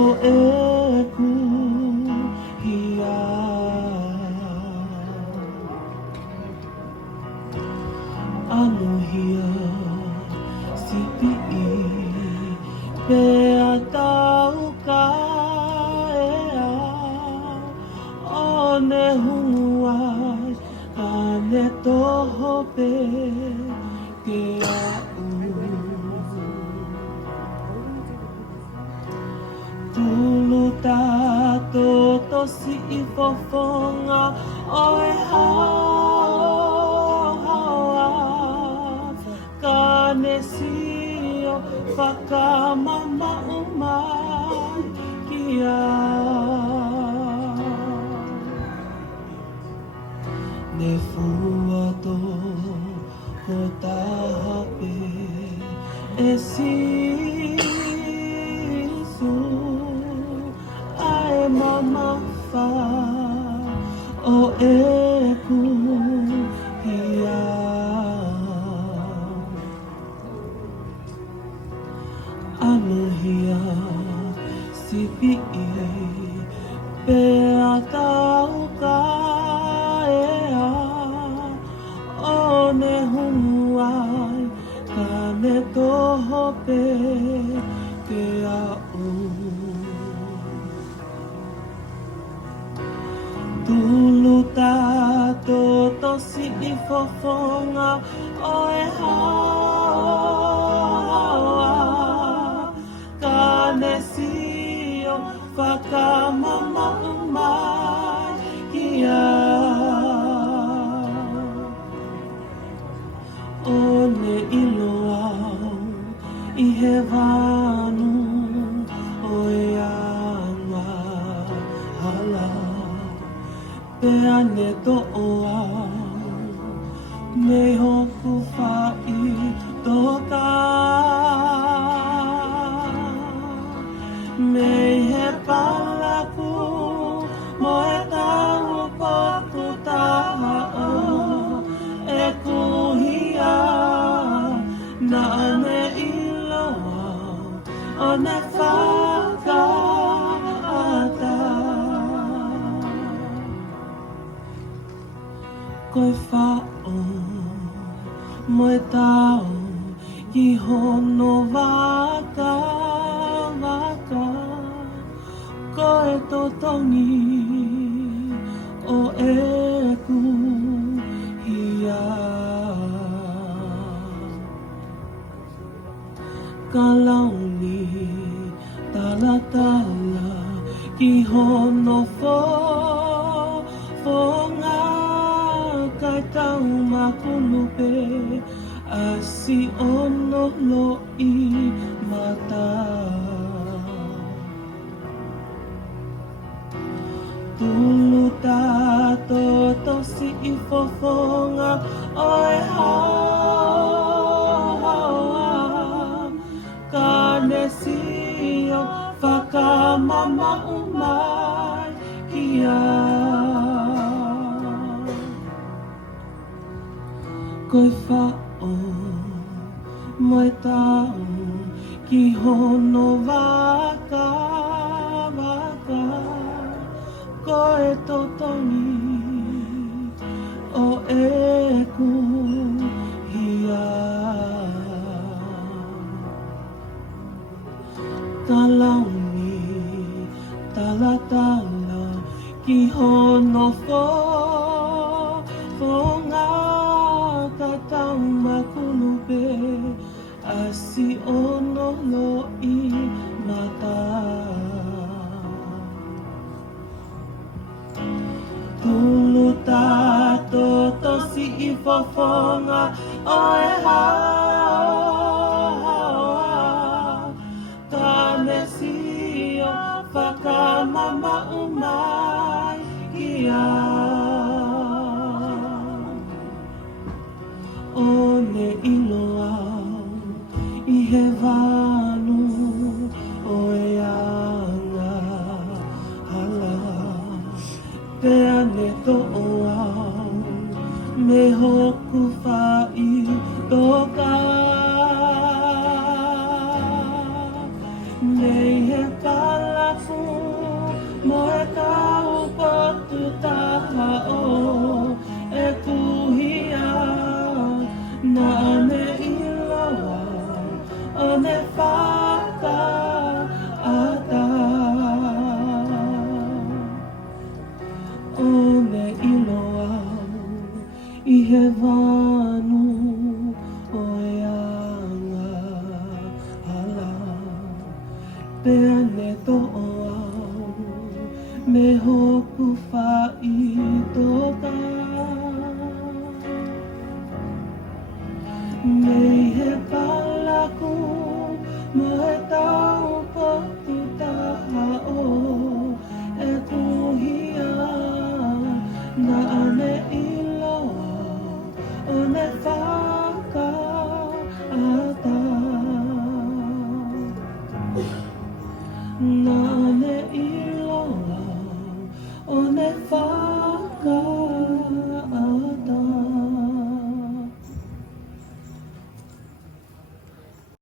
o e kuhia. Anuhia sipi pe atau kaea o ne hunguai ane toho pe ke au tulu tato tosi I fofonga oe haoa kanesio whakamama umai kia ne fuato ko tahape e sisu ai mama fa o e kuhia. Anuhia sipi pe atau kaea o ne humuai ka ne toho pe ke au tulu tato tosi I fofonga oe haoa kanesio whakamama umai kia o ne iloa I he wanu oe anga hala pea ne to'oa me hoku whai toka me he palaku mo e tau poku taha o e kuhia na me iloa o ne whakaata koe whao mo e tau ki hono waka koe totongi o e kuhia ka launi tala tala ki hono fonga kai tau makunupe asi ono lo I mata tulu tato tosi I fofonga oe haoa kanesio whakamama umai kia koe whao mo e tau ki hono waka koe totongi o e kuhia ka launi tala tala ki hono fonga ka tau makunupe asi ono lo I mata tulu tato tosi I fofonga oe haoa kanesio whakamama umai ia o ne iloa I he wanu oe anga hala pea ne to'oa me hoku whai toka Nei he palafu mo e kau potu taha o e kuhia na ane iloa o ne whaka ata o ne iloa I he wanu o e anga hala Pea ne to'o au me hoku wha'i toka Nei he palaku mo e tau potu taha o e kuhia na ane iloa o ne wha'i